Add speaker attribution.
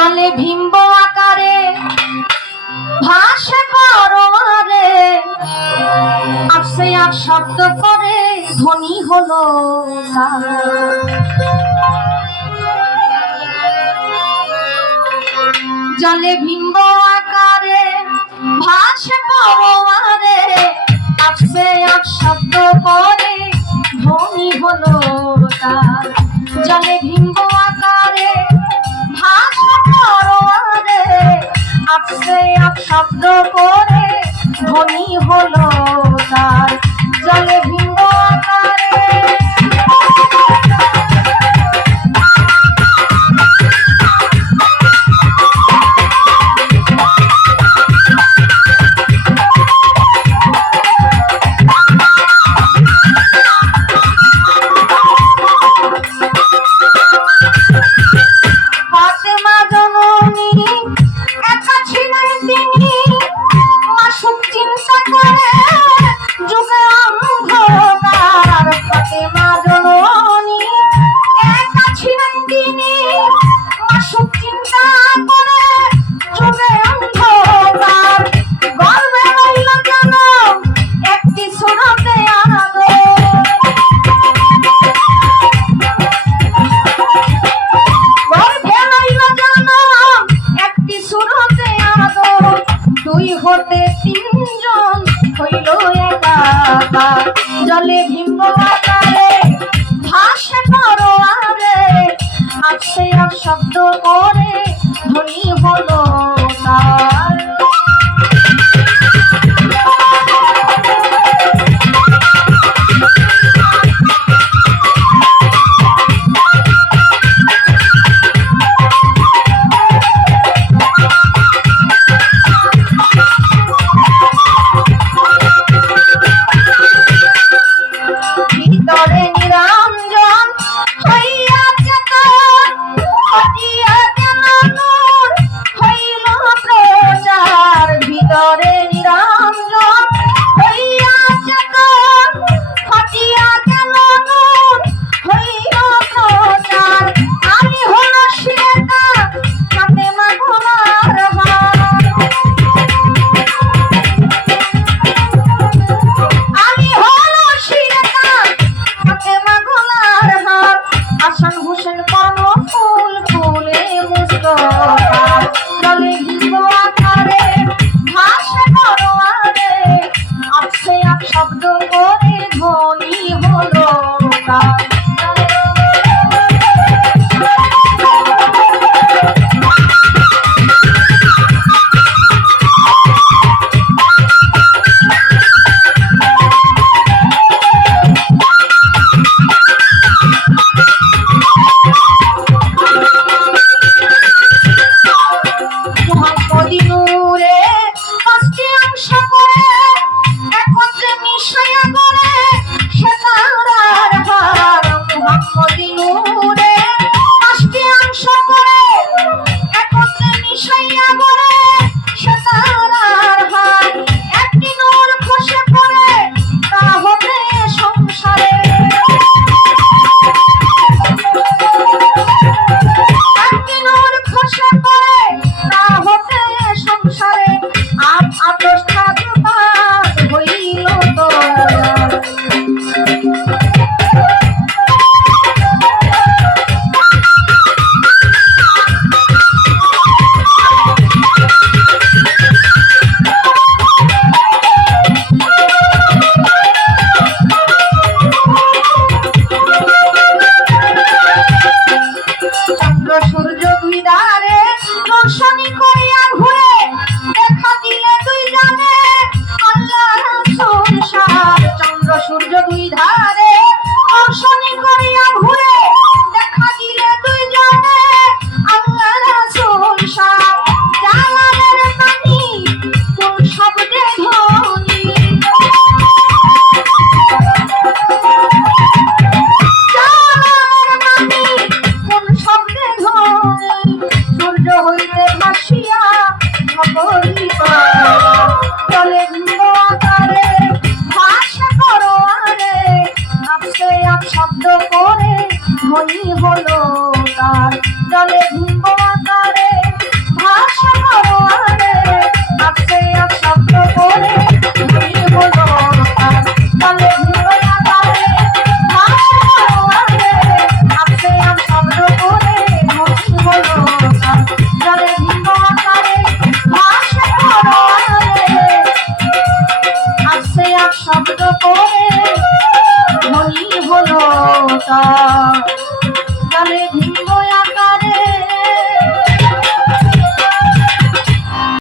Speaker 1: জানে ভিম্ব আকারে ভাষে করোয়ারে আপসে আর শব্দ করে, ধ্বনি হলো জলে ভিম্ব আকারে ভাষে করোয়ারে আপসে আর শব্দ করে, ধ্বনি হলো তার। জলে কাঁপছে শব্দ করে ধ্বনি হলো তার। জলে ভি দুই হতে তিনজন হইল একা জলে ভিম্ব আকারে ভাসে পরোয়ারে, আসে আর শব্দ করে ধ্বনি মদিনা নজর পড়ে ধনী হলো তা